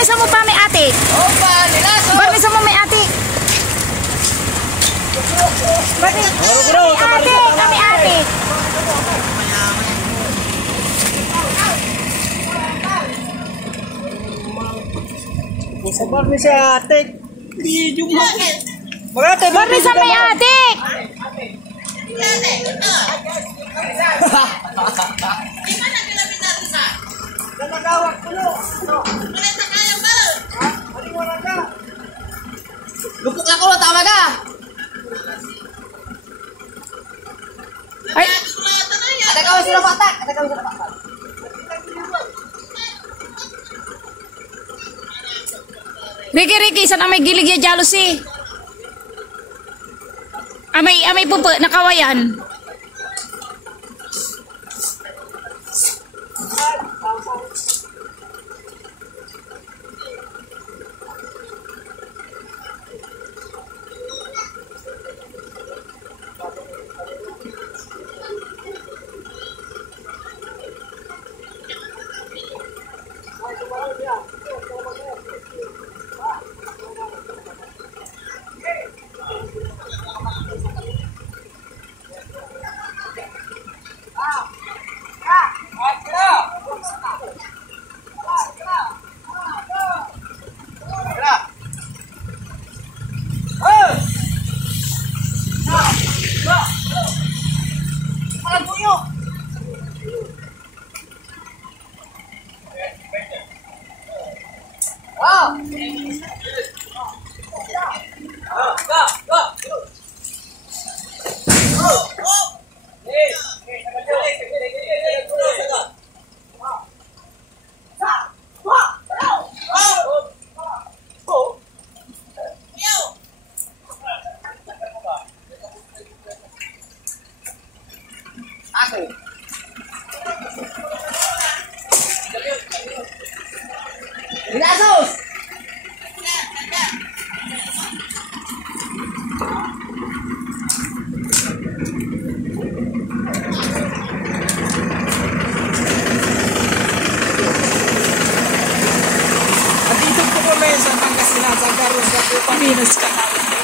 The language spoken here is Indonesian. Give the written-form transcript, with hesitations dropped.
Barnisa mo pa may ate. Opa, nilaso. Barnisa mo may ate. Ate, kami ate. Sabar ni si ate. Di jumpa. Berate Barnisa may ate. Nagawak dulu. Lupuk ako lo tama ka. Ay, Ada kau sudah patak, ada kau sudah patak. Riki, sana may gilig ya jealousy. Amay pupo, nakawayan. Nilasos. At dito po kami sa Pangasinan, sa Carlos Paminos Canal.